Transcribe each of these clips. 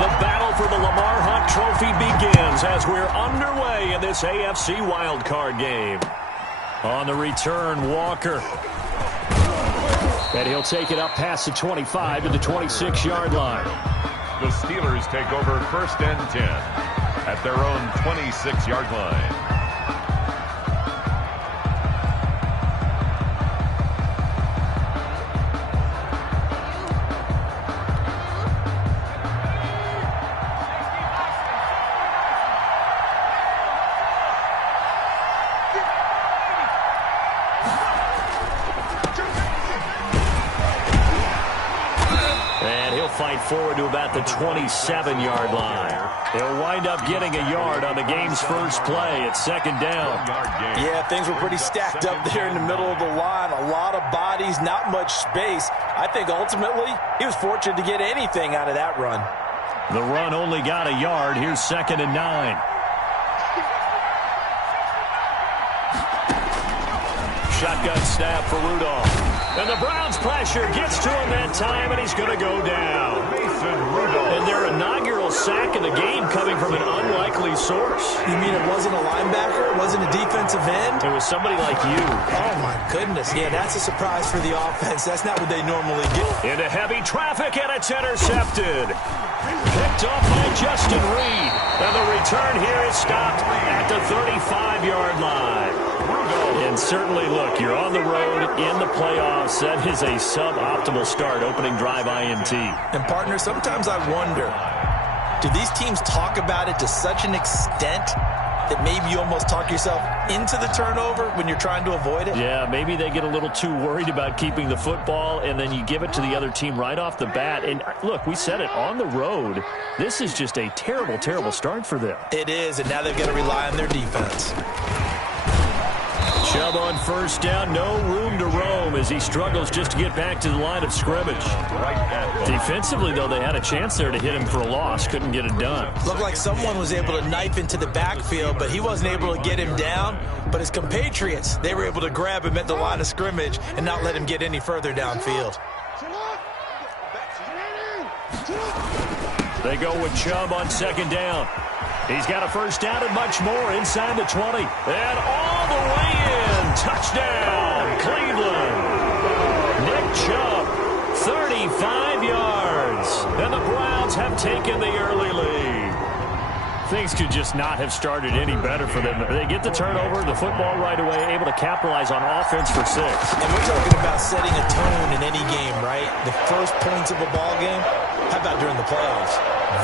The battle for the Lamar Hunt Trophy begins as we're underway in this AFC wildcard game. On the return, Walker. And he'll take it up past the 25 to the 26-yard line. The Steelers take over 1st and 10 at their own 26-yard line. Fight forward to about the 27-yard line. He'll wind up getting a yard on the game's first play at 2nd down. Yeah, things were pretty stacked up there in the middle of the line. A lot of bodies, not much space. I think ultimately he was fortunate to get anything out of that run. The run only got a yard. Here's 2nd and 9. Shotgun snap for Rudolph. And the Browns pressure gets to him that time, and he's going to go down. And their inaugural sack of the game coming from an unlikely source. You mean it wasn't a linebacker? It wasn't a defensive end? It was somebody like you. Oh, my goodness. Yeah, that's a surprise for the offense. That's not what they normally get. Into heavy traffic, and it's intercepted. Picked off by Justin Reed. And the return here is stopped at the 35-yard line. And certainly, look, you're on the road in the playoffs. That is a suboptimal start, opening drive INT. And, partner, sometimes I wonder, do these teams talk about it to such an extent that maybe you almost talk yourself into the turnover when you're trying to avoid it? Yeah, maybe they get a little too worried about keeping the football, and then you give it to the other team right off the bat. And, look, we said it, on the road, this is just a terrible, terrible start for them. It is, and now they've got to rely on their defense. Chubb on 1st down, no room to roam as he struggles just to get back to the line of scrimmage. Defensively, though, they had a chance there to hit him for a loss. Couldn't get it done. Looked like someone was able to knife into the backfield, but he wasn't able to get him down. But his compatriots, they were able to grab him at the line of scrimmage and not let him get any further downfield. They go with Chubb on 2nd down. He's got a 1st down and much more inside the 20. And all the way in. Touchdown, Cleveland. Nick Chubb, 35 yards. And the Browns have taken the early lead. Things could just not have started any better for them. They get the turnover, the football right away, able to capitalize on offense for 6. And we're talking about setting a tone in any game, right? The first points of a ball game. How about during the playoffs?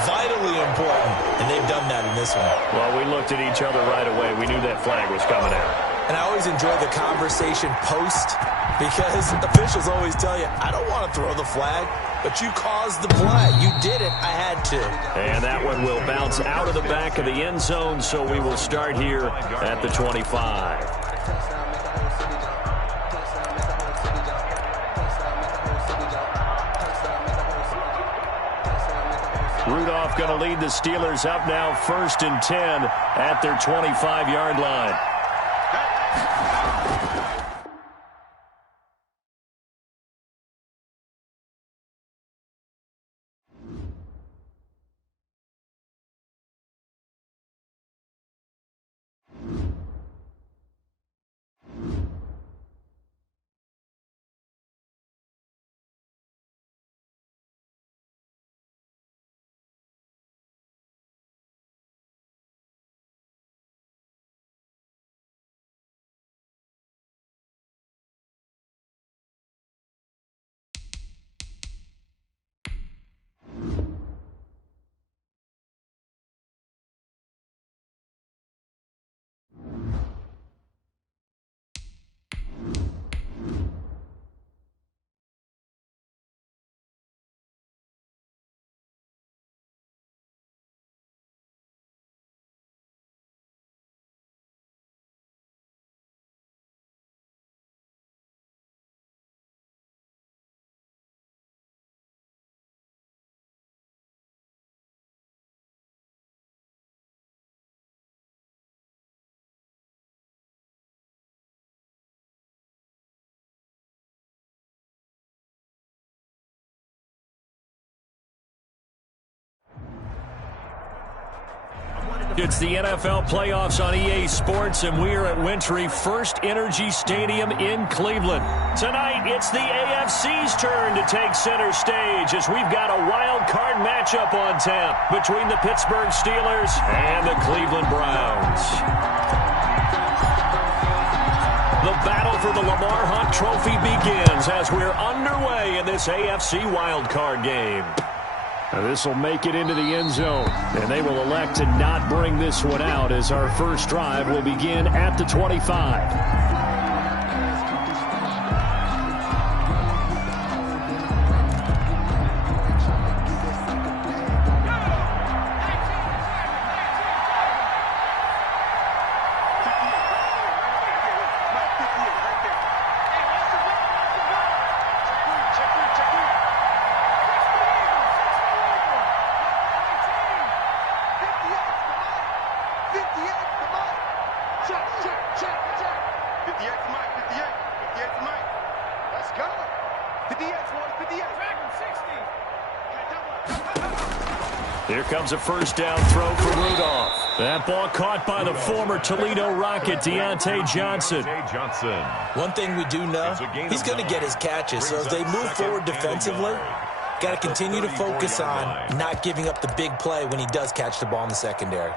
Vitally important, and they've done that in this one. Well, we looked at each other right away. We knew that flag was coming out. And I always enjoy the conversation post because officials always tell you, I don't want to throw the flag, but you caused the play. You did it. I had to. And that one will bounce out of the back of the end zone, so we will start here at the 25. Rudolph going to lead the Steelers up now 1st and 10 at their 25-yard line. It's the NFL playoffs on EA Sports, and we are at Wintry First Energy Stadium in Cleveland. Tonight, it's the AFC's turn to take center stage as we've got a wild card matchup on tap between the Pittsburgh Steelers and the Cleveland Browns. The battle for the Lamar Hunt Trophy begins as we're underway in this AFC wild card game. This will make it into the end zone, and they will elect to not bring this one out as our first drive will begin at the 25. Here comes a first down throw for Rudolph. That ball caught by the former Toledo Rocket, Deontay Johnson. One thing we do know, he's going to get his catches. So as they move forward defensively, got to continue to focus on not giving up the big play when he does catch the ball in the secondary.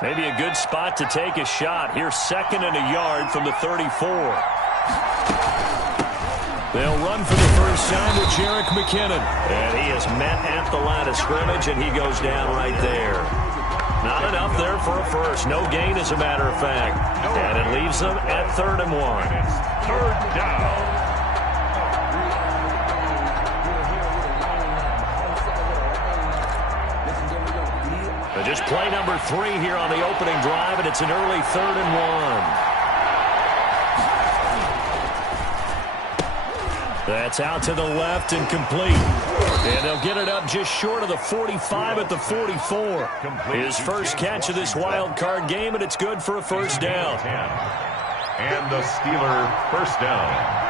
Maybe a good spot to take a shot. Here's 2nd and a yard from the 34. They'll run for the first time with Jerick McKinnon. And he is met at the line of scrimmage, and he goes down right there. Not enough there for a first. No gain, as a matter of fact. And it leaves them at 3rd and 1. 3rd down. Just play number 3 here on the opening drive, and it's an early 3rd and 1. That's out to the left and complete. And they'll get it up just short of the 45 at the 44. His first catch of this wild card game, and it's good for a first down. And the Steeler first down.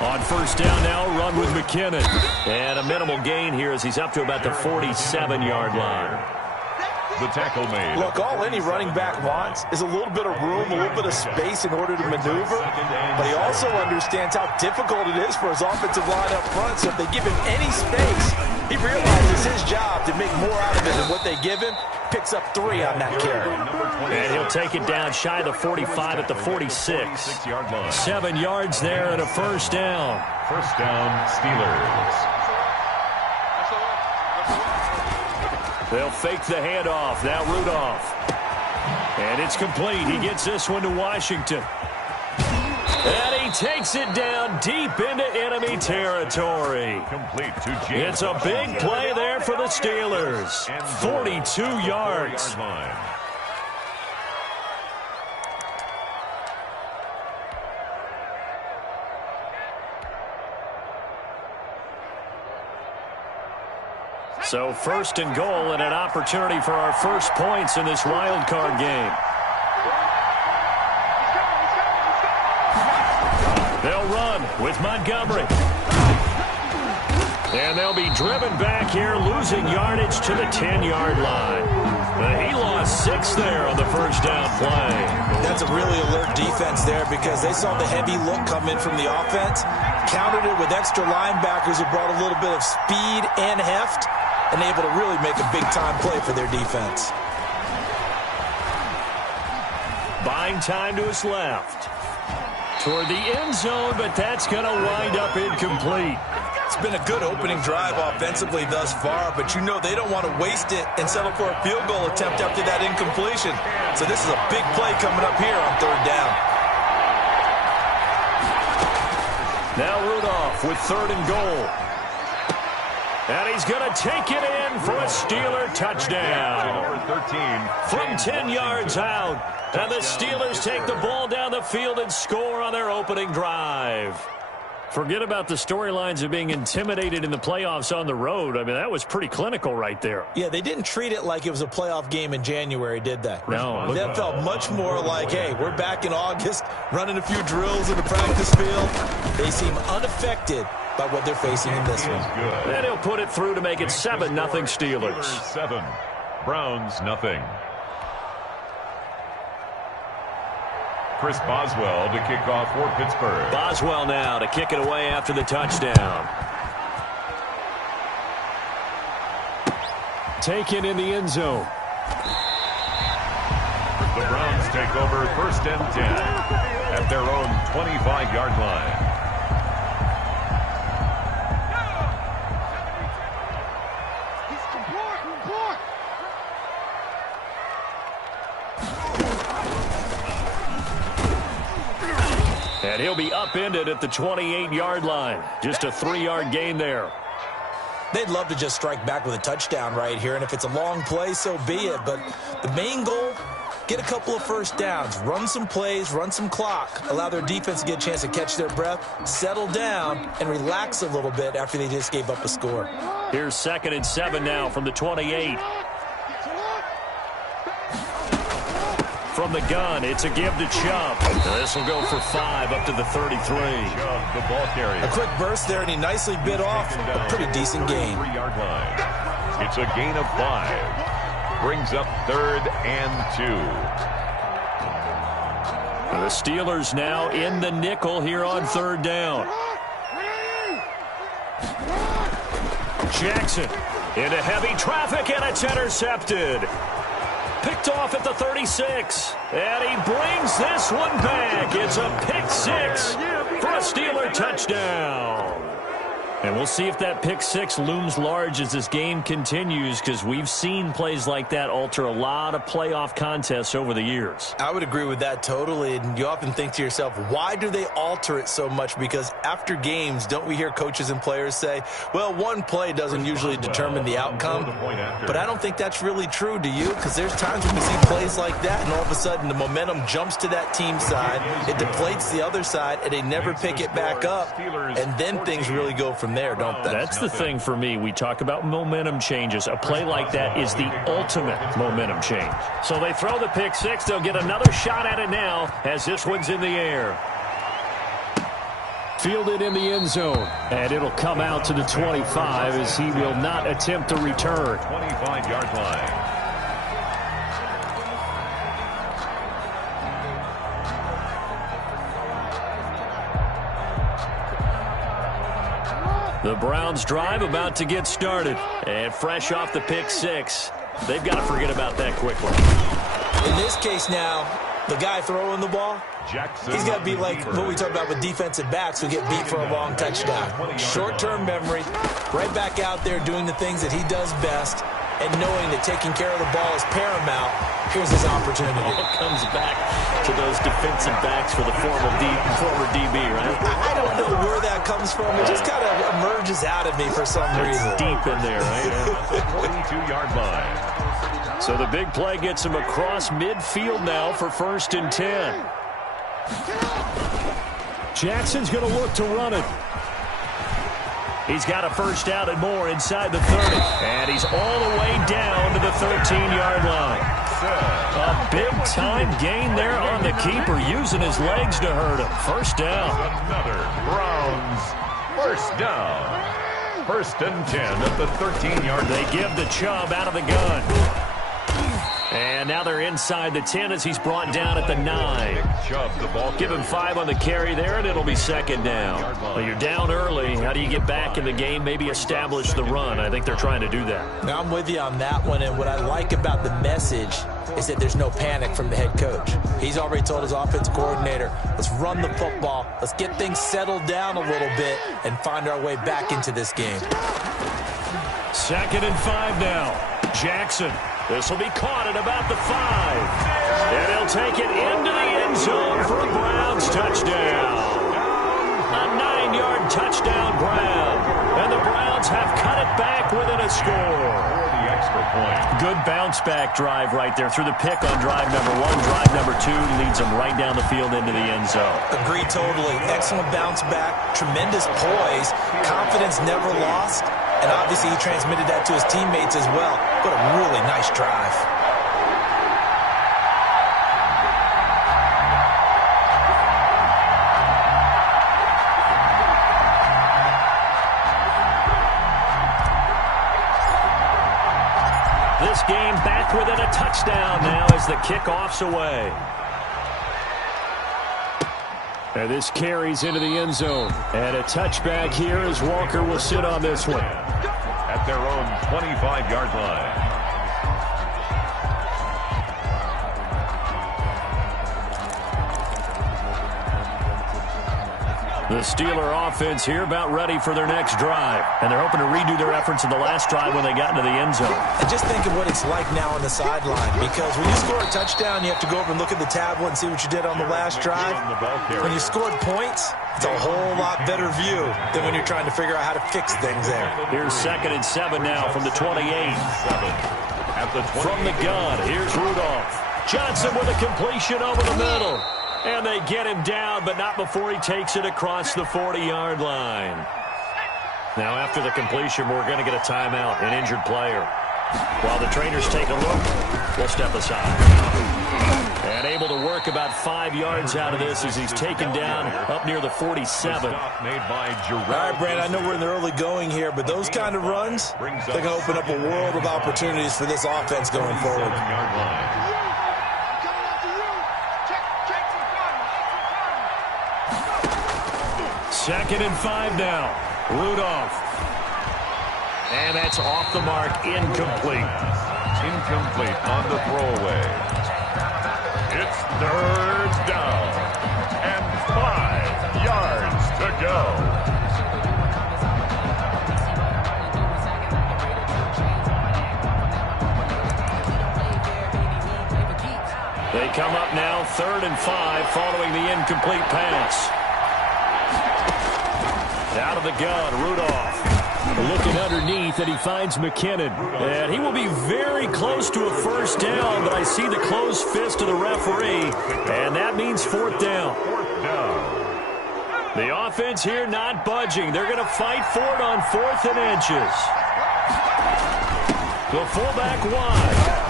On first down now, run with McKinnon. And a minimal gain here as he's up to about the 47-yard line. The tackle made. Look, all any running back wants is a little bit of room, a little bit of space in order to maneuver. But he also understands how difficult it is for his offensive line up front. So if they give him any space, he realizes his job to make more out of it than what they give him. Picks up 3 on that carry. And he'll take it down shy of the 45 at the 46. 7 yards there and a first down. First down, Steelers. They'll fake the handoff. Now Rudolph. And it's complete. He gets this one to Washington. And he takes it down deep into enemy territory. Complete to James. It's a big play there for the Steelers. 42 yards. So 1st and goal and an opportunity for our first points in this wild card game. They'll run with Montgomery. And they'll be driven back here, losing yardage to the 10-yard line. He lost 6 there on the first down play. That's a really alert defense there because they saw the heavy look come in from the offense, countered it with extra linebackers who brought a little bit of speed and heft, and able to really make a big-time play for their defense. Buying time to his left. Toward the end zone, but that's going to wind up incomplete. It's been a good opening drive offensively thus far, but you know they don't want to waste it and settle for a field goal attempt after that incompletion. So this is a big play coming up here on 3rd down. Now Rudolph with 3rd and goal. And he's going to take it in for a Steeler touchdown. Number 13. From 10 yards out. And the Steelers take the ball down the field and score on their opening drive. Forget about the storylines of being intimidated in the playoffs on the road. I mean, that was pretty clinical right there. Yeah, they didn't treat it like it was a playoff game in January, did they? No. That felt much more like, hey, we're back in August, running a few drills in the practice field. They seem unaffected by what they're facing in this one. And he'll put it through to make it 7-0 Steelers. 7, Browns nothing. Chris Boswell to kick off for Pittsburgh. Boswell now to kick it away after the touchdown. Taken in the end zone. The Browns take over 1st and 10 at their own 25-yard line. And he'll be upended at the 28-yard line. Just a 3-yard gain there. They'd love to just strike back with a touchdown right here, and if it's a long play, so be it. But the main goal, get a couple of first downs, run some plays, run some clock, allow their defense to get a chance to catch their breath, settle down, and relax a little bit after they just gave up a score. Here's 2nd and 7 now from the 28. From the gun, it's a give to Chubb. This will go for 5 up to the 33. Chubb, the ball carrier. A quick burst there, and he nicely bit off a pretty decent gain. 3-yard line. It's a gain of 5. Brings up 3rd and 2. The Steelers now in the nickel here on 3rd down. Jackson into heavy traffic, and it's intercepted. Picked off at the 36, and he brings this one back. It's a pick 6 for a Steeler touchdown. And we'll see if that pick 6 looms large as this game continues, because we've seen plays like that alter a lot of playoff contests over the years. I would agree with that totally, and you often think to yourself, why do they alter it so much? Because after games, don't we hear coaches and players say, well, one play doesn't usually determine the outcome? But I don't think that's really true, do you? Because there's times when we see plays like that, and all of a sudden the momentum jumps to that team side, it deflates the other side, and they never pick it back up, and then things really go from there, don't they? That's the thing for me. We talk about momentum changes. A play like that is the ultimate momentum change. So they throw the pick 6. They'll get another shot at it now as this one's in the air. Fielded in the end zone. And it'll come out to the 25 as he will not attempt to return. 25-yard line. The Browns drive about to get started. And fresh off the pick 6, they've got to forget about that quickly. In this case now, the guy throwing the ball, Jackson, he's got to be like what we talk about with defensive backs who get beat for a long touchdown. Short-term memory, right back out there doing the things that he does best, and knowing that taking care of the ball is paramount. Here's his opportunity. It comes back to those defensive backs for the former DB, right? I don't know where that comes from. It just kind of emerges out of me for some reason. It's deep in there, right? 22-yard line. So the big play gets him across midfield now for 1st and 10. Jackson's going to look to run it. He's got a first down and more inside the 30. And he's all the way down to the 13-yard line. A big-time gain there on the keeper, using his legs to hurt him. First down. Another Browns first down. 1st and 10 at the 13-yard line. They give the Chubb out of the gun. And now they're inside the 10 as he's brought down at the 9. Chubb, the ball Give him 5 on the carry there, and it'll be 2nd down. Well, you're down early. How do you get back in the game, maybe establish the run? I think they're trying to do that. Now, I'm with you on that one, and what I like about the message is that there's no panic from the head coach. He's already told his offense coordinator, let's run the football, let's get things settled down a little bit, and find our way back into this game. 2nd and 5 now. Jackson. This will be caught at about the 5. And he'll take it into the end zone for a Browns touchdown. A 9-yard touchdown grab. And the Browns have cut it back within a score. For the extra extra point. Good bounce-back drive right there. Through the pick on drive number 1. Drive number 2 leads them right down the field into the end zone. Agreed totally. Excellent bounce back. Tremendous poise. Confidence never lost. And obviously he transmitted that to his teammates as well. What a really nice drive. This game back within a touchdown now as the kickoff's away. And this carries into the end zone. And a touchback here as Walker will sit on this one. At their own 25-yard line. The Steeler offense here about ready for their next drive. And they're hoping to redo their efforts in the last drive when they got into the end zone. And just think of what it's like now on the sideline, because when you score a touchdown, you have to go over and look at the tablet and see what you did on the last drive. When you scored points, it's a whole lot better view than when you're trying to figure out how to fix things there. Here's 2nd and 7 now from the 28. At the 28. From the gun, here's Rudolph. Johnson with a completion over the middle. And they get him down, but not before he takes it across the 40-yard line. Now, after the completion, we're going to get a timeout, an injured player. While the trainers take a look, we'll step aside. And able to work about 5 yards out of this as he's taken down up near the 47. All right, Brad, I know we're in the early going here, but those kind of runs, they're going to open up a world of opportunities for this offense going forward. 2nd and 5 now. Rudolph. And that's off the mark, incomplete. Incomplete on the throwaway. It's 3rd down. And 5 yards to go. They come up now 3rd and 5 following the incomplete pass. Out of the gun, Rudolph. Looking underneath, and he finds McKinnon. And he will be very close to a first down, but I see the closed fist of the referee, and that means 4th down. The offense here not budging. They're going to fight for it on 4th and inches. The fullback wide.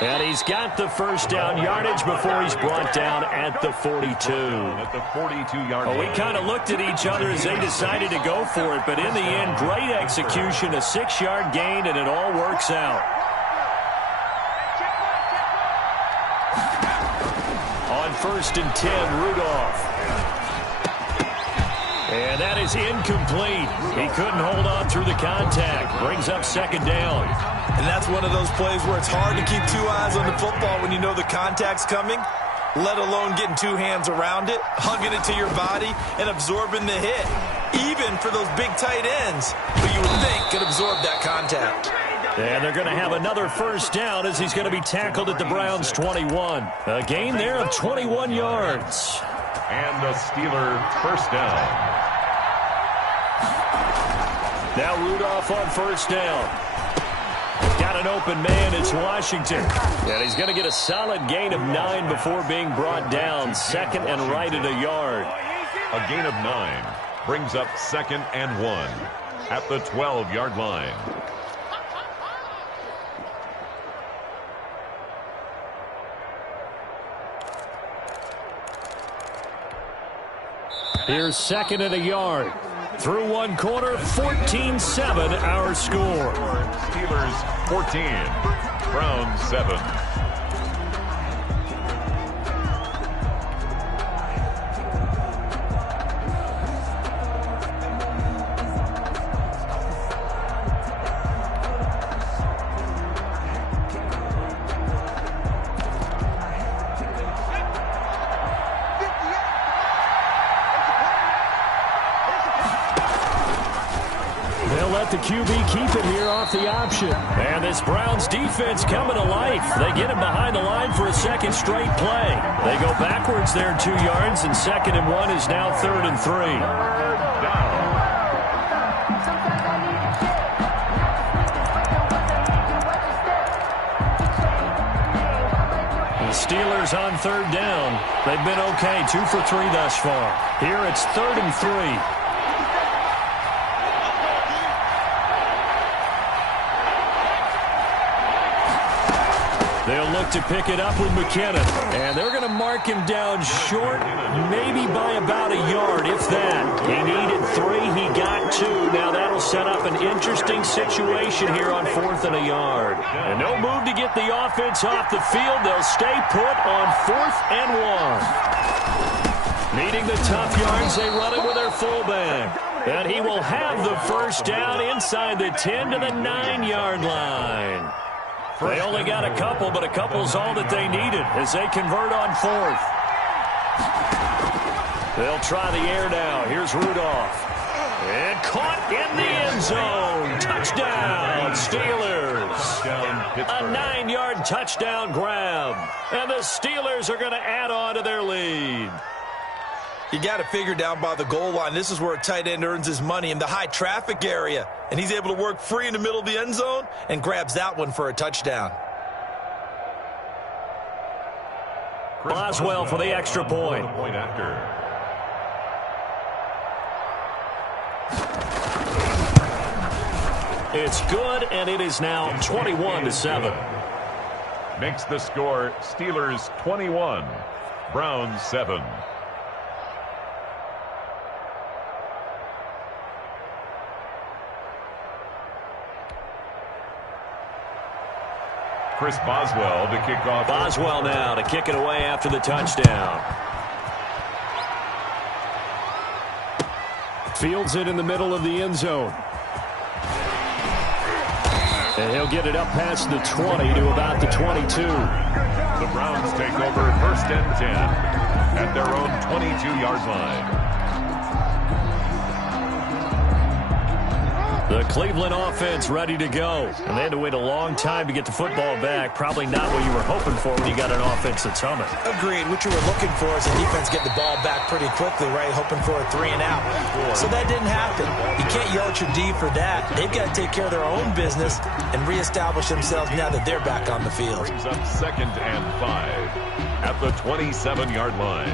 And he's got the first down yardage before he's brought down at the 42. At the 42-yard line. We kind of looked at each other as they decided to go for it, but in the end, great execution, a 6-yard gain, and it all works out. On 1st and 10, Rudolph. And that is incomplete. He couldn't hold on through the contact. Brings up 2nd down. And that's one of those plays where it's hard to keep 2 eyes on the football when you know the contact's coming, let alone getting 2 hands around it, hugging it to your body, and absorbing the hit, even for those big tight ends who you would think could absorb that contact. And they're going to have another first down as he's going to be tackled at the Browns' 21. A gain there of 21 yards. And a Steeler first down. Now Rudolph on first down. Got an open man, it's Washington. And he's going to get a solid gain of 9 before being brought down. 2nd and right at a yard. A gain of 9 brings up 2nd and 1 at the 12-yard line. Here's 2nd and a yard. Through one quarter, 14-7 our score. Steelers 14, Browns 7. The QB keep it here off the option. And this Browns defense coming to life. They get him behind the line for a 2nd straight play. They go backwards there 2 yards, and 2nd and 1 is now 3rd and 3. Steelers on third down. They've been okay, 2 for 3 thus far. Here it's 3rd and 3. They'll look to pick it up with McKinnon. And they're going to mark him down short, maybe by about a yard, if that. He needed 3. He got 2. Now that'll set up an interesting situation here on 4th and a yard. And no move to get the offense off the field. They'll stay put on 4th and 1. Needing the tough yards, they run it with their fullback. And he will have the first down inside the 10 to the 9-yard line. They only got a couple, but a couple's all that they needed as they convert on 4th. They'll try the air now. Here's Rudolph. And caught in the end zone. Touchdown, Steelers. A 9-yard touchdown grab. And the Steelers are going to add on to their lead. You got to figure down by the goal line. This is where a tight end earns his money, in the high traffic area. And he's able to work free in the middle of the end zone and grabs that one for a touchdown. Boswell for the extra point. It's good, and it is now 21-7. Makes the score Steelers 21, Browns 7. Chris Boswell to kick off. Boswell now to kick it away after the touchdown. Fields it in the middle of the end zone. And he'll get it up past the 20 to about the 22. The Browns take over 1st and 10 at their own 22-yard line. The Cleveland offense ready to go. And they had to wait a long time to get the football back. Probably not what you were hoping for when you got an offense that's humming. Agreed. What you were looking for is the defense getting the ball back pretty quickly, right? Hoping for a 3 and out. So that didn't happen. You can't yell at your D for that. They've got to take care of their own business and reestablish themselves now that they're back on the field. Brings up 2nd and 5 at the 27-yard line.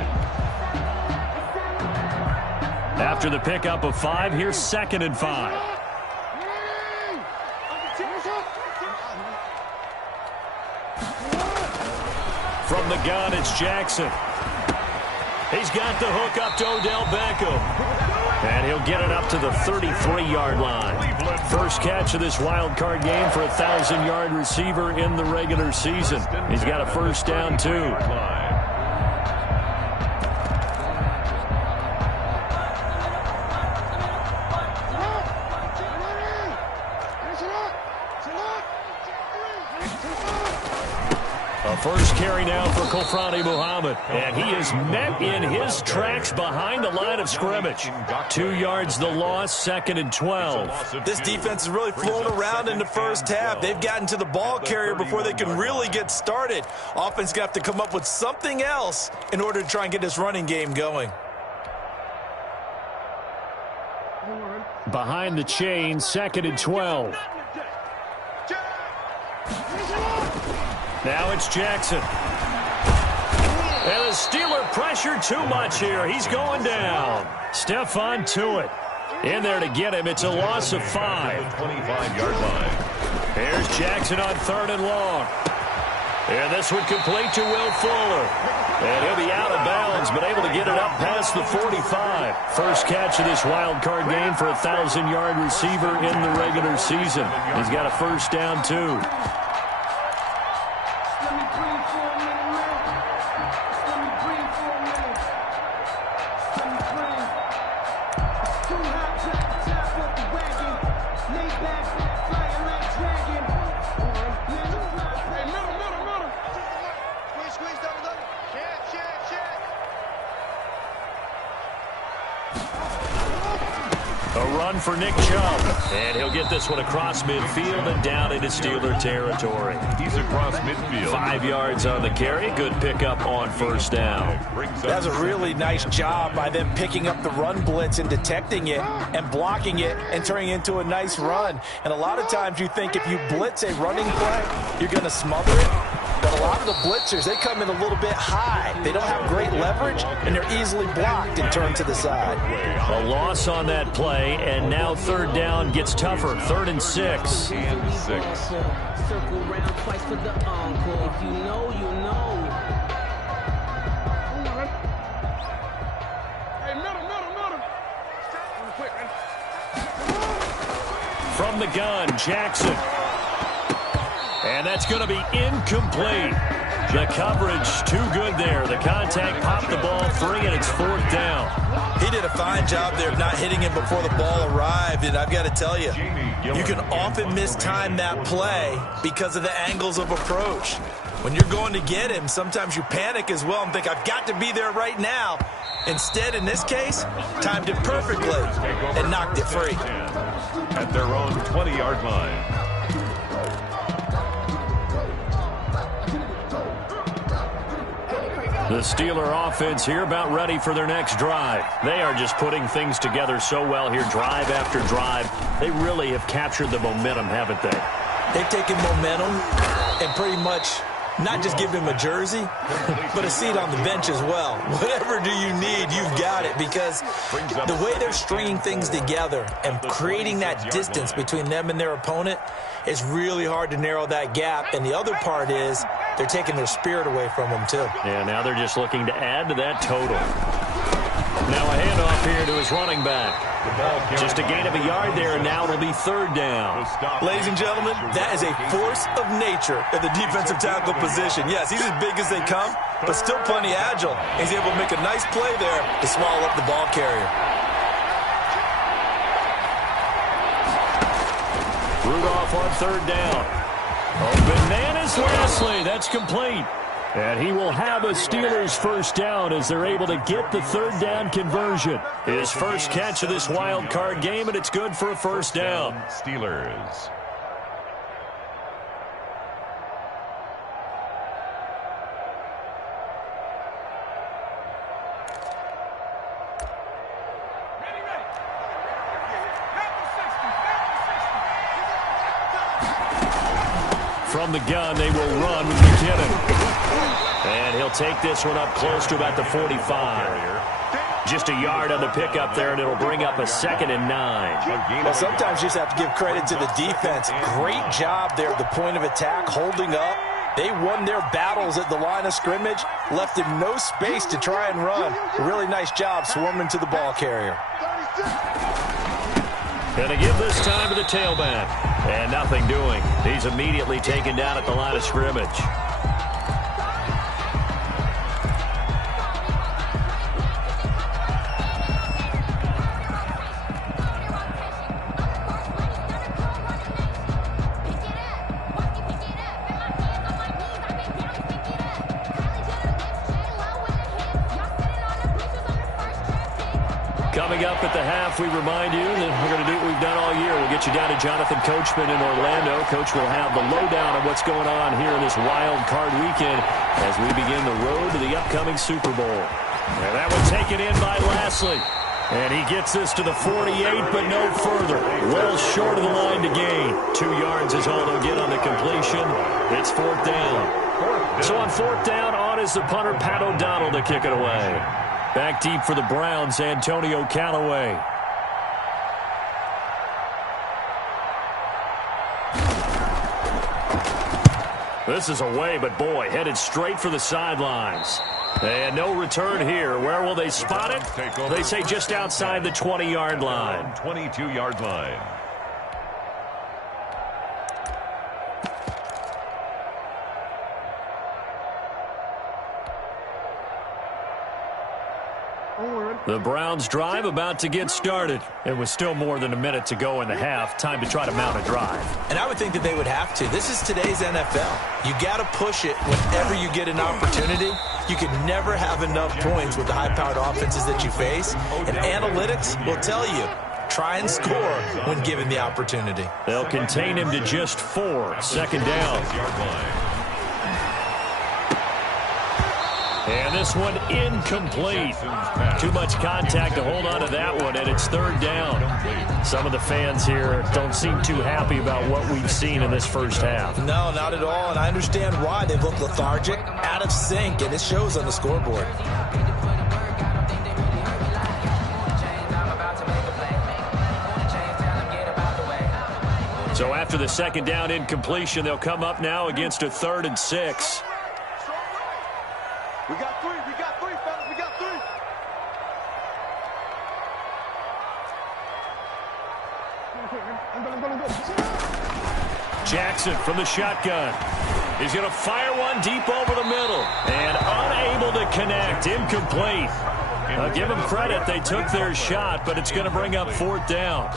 After the pickup of 5, here's 2nd and 5. From the gun, it's Jackson. He's got the hook up to Odell Beckham. And he'll get it up to the 33-yard line. First catch of this wild card game for a 1,000-yard receiver in the regular season. He's got a first down, too. First carry now for Kofrani Muhammad. And he is met in his tracks behind the line of scrimmage. 2 yards the loss, 2nd and 12. This defense is really flown around in the first half. They've gotten to the ball carrier before they can really get started. Offense got to come up with something else in order to try and get this running game going. Behind the chain, 2nd and 12. Now it's Jackson. And the Steeler pressure too much here. He's going down. Stephon Tuitt in there to get him. It's a loss of 5. 25-yard line. Here's Jackson on 3rd and long. And this one complete to Will Fuller. And he'll be out of bounds, but able to get it up past the 45. First catch of this wild card game for a 1,000-yard receiver in the regular season. He's got a first down, too. For Nick Chubb. And he'll get this one across midfield and down into Steeler territory. He's across midfield. 5 yards on the carry. Good pickup on first down. That's a really nice job by them picking up the run blitz and detecting it and blocking it and turning it into a nice run. And a lot of times you think if you blitz a running play, you're going to smother it. But a lot of the blitzers, they come in a little bit high. They don't have great leverage, and they're easily blocked and turned to the side. A loss on that play, and now third down gets tougher. 3rd and 6. Circle round twice for the encore. If you know, you know. Hey, middle. From the gun, Jackson. And that's going to be incomplete. The coverage too good there. The contact popped the ball free, and it's 4th down. He did a fine job there of not hitting him before the ball arrived, and I've got to tell you, you can often mistime that play because of the angles of approach. When you're going to get him, sometimes you panic as well and think, I've got to be there right now. Instead, in this case, timed it perfectly and knocked it free. At their own 20-yard line. The Steeler offense here about ready for their next drive. They are just putting things together so well here, drive after drive. They really have captured the momentum, haven't they? They've taken momentum and pretty much not just give him a jersey, but a seat on the bench as well. Whatever do you need, you've got it, because the way they're stringing things together and creating that distance between them and their opponent, it's really hard to narrow that gap. And the other part is they're taking their spirit away from them, too. Yeah, now they're just looking to add to that total. Now a handoff here to his running back. Just a gain of a yard there, and now it'll be 3rd down. Ladies and gentlemen, that is a force of nature at the defensive tackle position. Yes, he's as big as they come, but still plenty agile. He's able to make a nice play there to swallow up the ball carrier. Rudolph on 3rd down. Oh, bananas Wesley. That's complete. And he will have a Steelers first down as they're able to get the 3rd down conversion. His first catch of this wild card game, and it's good for a first down. Steelers. From the gun, they will run with McKinnon. And he'll take this one up close to about the 45. Just a yard on the pickup there, and it'll bring up a 2nd and 9. Well, sometimes you just have to give credit to the defense. Great job there at the point of attack, holding up. They won their battles at the line of scrimmage, left him no space to try and run. A really nice job swarming to the ball carrier. Going to give this time to the tailback. And nothing doing. He's immediately taken down at the line of scrimmage. Coming up at the half, we remind you that we're going to do what we've done all year. We'll get you down to Jonathan Coachman in Orlando. Coach will have the lowdown on what's going on here in this wild card weekend as we begin the road to the upcoming Super Bowl. And that one taken in by Lashley. And he gets this to the 48, but no further. Well short of the line to gain. 2 yards is all they'll get on the completion. It's 4th down. So on 4th down, on is the punter, Pat O'Donnell, to kick it away. Back deep for the Browns, Antonio Callaway. This is away, but boy, headed straight for the sidelines. And no return here. Where will they spot it? They say just outside the 20-yard line. 22-yard line. The Browns drive about to get started. It was still more than a minute to go in the half. Time to try to mount a drive. And I would think that they would have to. This is today's NFL. You got to push it whenever you get an opportunity. You can never have enough points with the high-powered offenses that you face. And analytics will tell you, try and score when given the opportunity. They'll contain him to just 4. 2nd down. And this one incomplete. Too much contact to hold on to that one, and it's third down. Some of the fans here don't seem too happy about what we've seen in this first half. No, not at all, and I understand why. They've looked lethargic, out of sync, and it shows on the scoreboard. So after the second down incompletion, they'll come up now against a 3rd and 6. We got three, fellas, we got three. Jackson from the shotgun. He's going to fire one deep over the middle. And unable to connect. Incomplete. Give them credit. They took their shot, but it's going to bring up 4th down.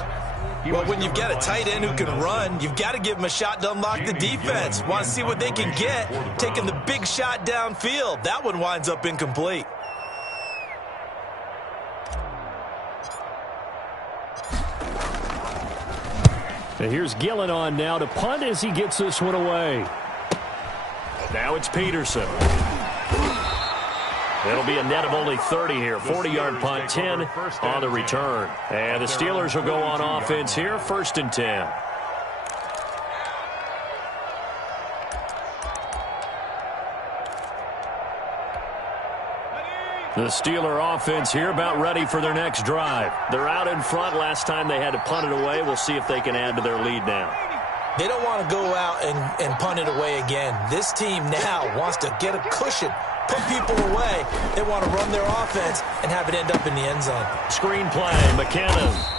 Well, when you've got a tight end who can run, you've got to give him a shot to unlock the defense. Want to see what they can get, taking the big shot downfield. That one winds up incomplete. And here's Gillen on now to punt as he gets this one away. Now it's Peterson. It'll be a net of only 30 here. 40-yard punt, 10 on the return. And the Steelers will go on offense here, 1st and 10. The Steeler offense here about ready for their next drive. They're out in front. Last time they had to punt it away. We'll see if they can add to their lead now. They don't want to go out and punt it away again. This team now wants to get a cushion, put people away. They want to run their offense and have it end up in the end zone. Screen play, McKinnon.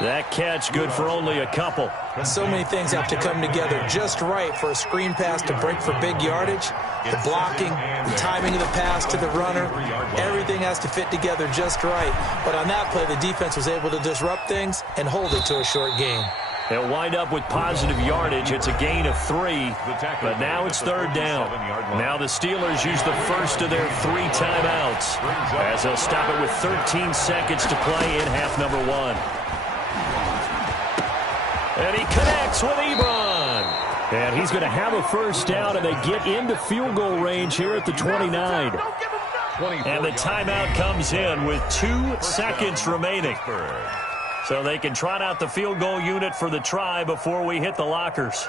That catch good for only a couple. So many things have to come together just right for a screen pass to break for big yardage. The blocking, the timing of the pass to the runner, everything has to fit together just right. But on that play, the defense was able to disrupt things and hold it to a short gain. They'll wind up with positive yardage. It's a gain of 3, but now it's 3rd down. Now the Steelers use the first of their 3 timeouts as they'll stop it with 13 seconds to play in half number 1. And he connects with Ebron. And he's going to have a first down, and they get into field goal range here at the 29. And the timeout comes in with 2 seconds remaining. So they can trot out the field goal unit for the try before we hit the lockers.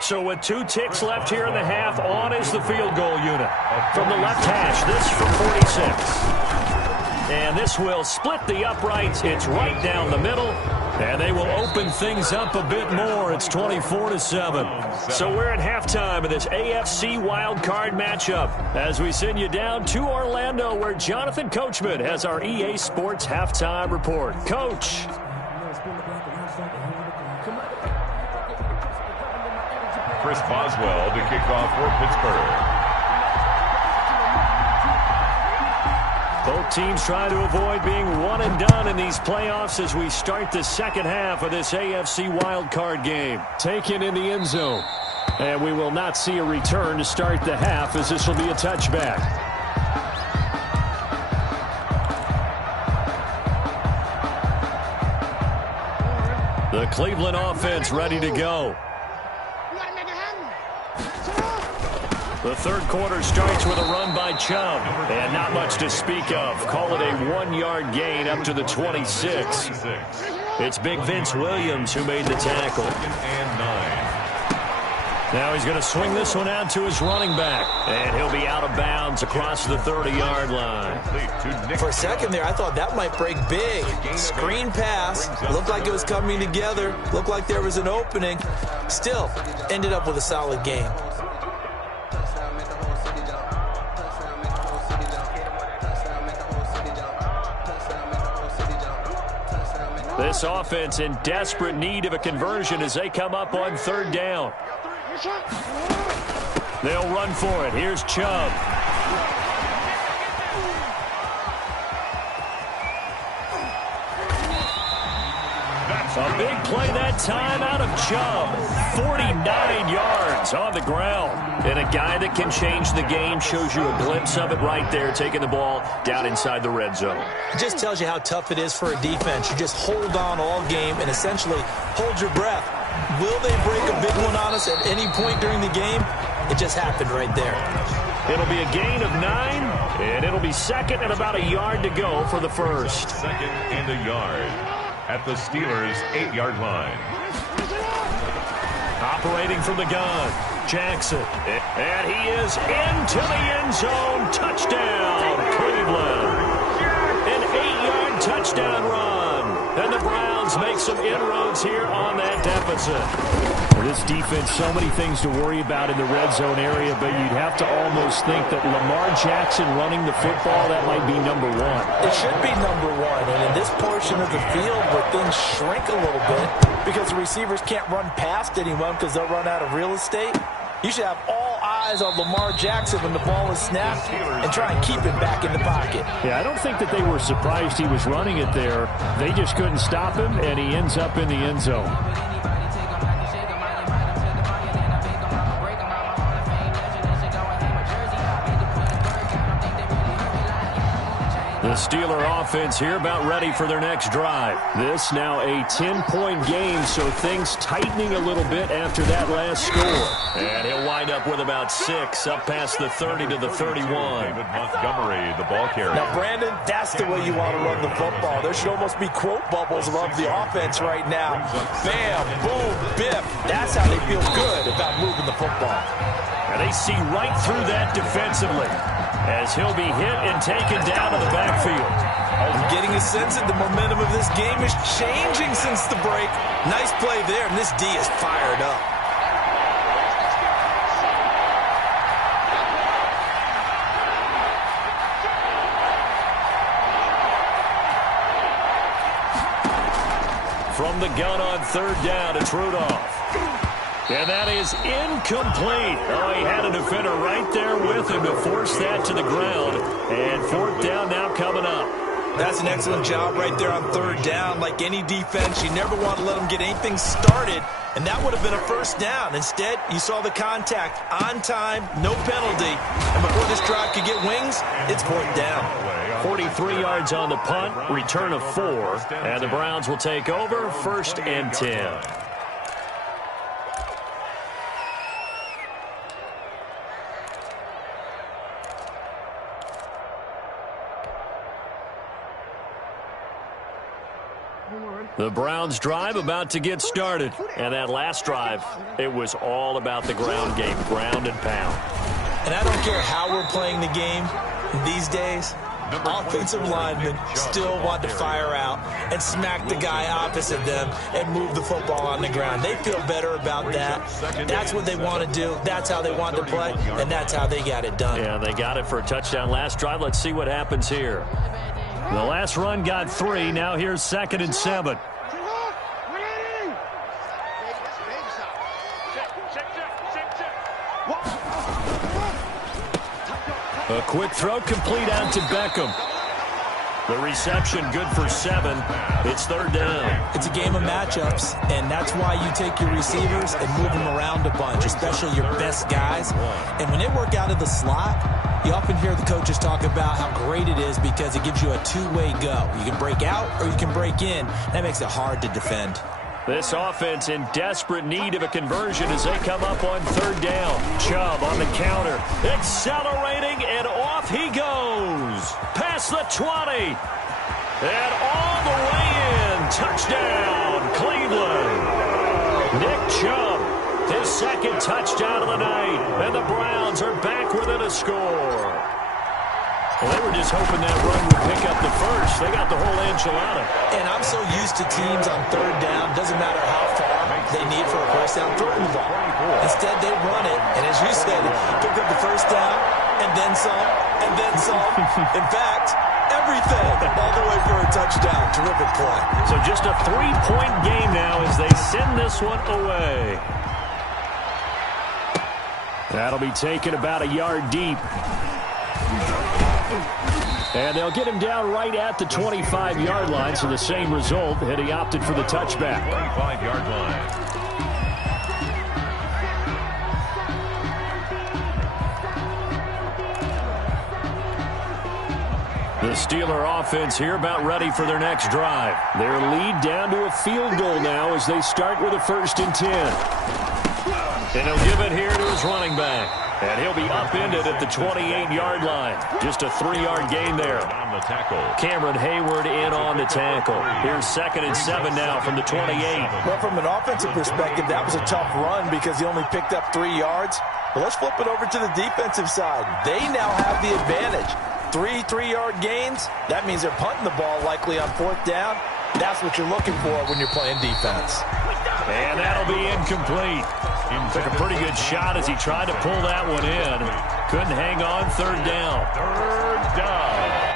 So with 2 ticks left here in the half, on is the field goal unit. From the left hash, this from 46. And this will split the uprights. It's right down the middle. And they will open things up a bit more. It's 24-7. So we're at halftime of this AFC wildcard matchup as we send you down to Orlando where Jonathan Coachman has our EA Sports halftime report. Coach. Chris Boswell to kick off for Pittsburgh. Both teams trying to avoid being one and done in these playoffs as we start the second half of this AFC wildcard game. Taken in the end zone. And we will not see a return to start the half as this will be a touchback. The Cleveland offense ready to go. The third quarter starts with a run by Chubb, and not much to speak of. Call it a 1-yard gain up to the 26. It's Big Vince Williams who made the tackle. Now he's going to swing this one out to his running back, and he'll be out of bounds across the 30-yard line. For a second there, I thought that might break big. Screen pass, looked like it was coming together, looked like there was an opening. Still, ended up with a solid game. This offense in desperate need of a conversion as they come up on 3rd down. They'll run for it. Here's Chubb. A big play that time out of Chubb. 49 yards on the ground. And a guy that can change the game, shows you a glimpse of it right there, taking the ball down inside the red zone. It just tells you how tough it is for a defense. You just hold on all game and essentially hold your breath. Will they break a big one on us at any point during the game? It just happened right there. It'll be a gain of 9, and it'll be second and about a yard to go for the first. Second and a yard at the Steelers' 8-yard line. Operating from the gun, Jackson. And he is into the end zone. Touchdown, Cleveland. An 8-yard touchdown run. And the Browns make some inroads here on that deficit. For this defense, so many things to worry about in the red zone area, but you'd have to almost think that Lamar Jackson running the football, that might be number 1. It should be number 1, and in this portion of the field where things shrink a little bit because the receivers can't run past anyone because they'll run out of real estate, you should have all eyes on Lamar Jackson when the ball is snapped and try and keep him back in the pocket. Yeah, I don't think that they were surprised he was running it there. They just couldn't stop him, and he ends up in the end zone. The Steeler offense here about ready for their next drive. This now a 10-point game, so things tightening a little bit after that last score. And he'll wind up with about 6, up past the 30 to the 31. David Montgomery, the ball carrier. Now, Brandon, that's the way you want to run the football. There should almost be quote bubbles above the offense right now. Bam, boom, biff. That's how they feel good about moving the football. And they see right through that defensively as he'll be hit and taken down to the backfield. I'm getting a sense that the momentum of this game is changing since the break. Nice play there, and this D is fired up. From the gun on 3rd down, it's Rudolph. And that is incomplete. Oh, he had a defender right there with him to force that to the ground. And 4th down now coming up. That's an excellent job right there on 3rd down. Like any defense, you never want to let them get anything started, and that would have been a 1st down. Instead, you saw the contact on time, no penalty. And before this drive could get wings, it's 4th down. 43 yards on the punt, return of 4, and the Browns will take over 1st and 10. The Browns drive about to get started. And that last drive, it was all about the ground game, ground and pound. And I don't care how we're playing the game these days, offensive linemen still want to fire out and smack the guy opposite them and move the football on the ground. They feel better about that. That's what they want to do. That's how they want to play, and that's how they got it done. Yeah, they got it for a touchdown last drive. Let's see what happens here. The last run got 3. Now here's 2nd and 7. A quick throw complete out to Beckham. The reception good for 7. It's 3rd down. It's a game of matchups, and that's why you take your receivers and move them around a bunch, especially your best guys. And when they work out of the slot, you often hear the coaches talk about how great it is because it gives you a two-way go. You can break out or you can break in. That makes it hard to defend. This offense in desperate need of a conversion as they come up on 3rd down. Chubb on the counter, accelerating, and off he goes. Past the 20. And all the way in. Touchdown, Cleveland. Nick Chubb, his 2nd touchdown of the night. And the Browns are back within a score. Well, they were just hoping that run would pick up the first. They got the whole enchilada. And I'm so used to teams on 3rd down, doesn't matter how far they need for a 1st down, throwing the ball. Instead, they run it, and as you said, pick up the 1st down, and then some, and then some. In fact, everything, all the way for a touchdown. Terrific play. So just a 3-point game now as they send this one away. That'll be taken about a yard deep. And they'll get him down right at the 25-yard line, so the same result, and he opted for the touchback. 25-yard line. The Steeler offense here about ready for their next drive. Their lead down to a field goal now as they start with a 1st and 10. And he'll give it here to his running back. And he'll be upended at the 28-yard line. Just a 3-yard gain there. On the tackle. Cameron Hayward in on the tackle. Here's 2nd and 7 now from the 28. Well, from an offensive perspective, that was a tough run because he only picked up 3 yards. But let's flip it over to the defensive side. They now have the advantage. 3 3-yard gains. That means they're punting the ball likely on 4th down. That's what you're looking for when you're playing defense. And that'll be incomplete. Took a pretty good shot as he tried to pull that one in. Couldn't hang on. 3rd down. 3rd down.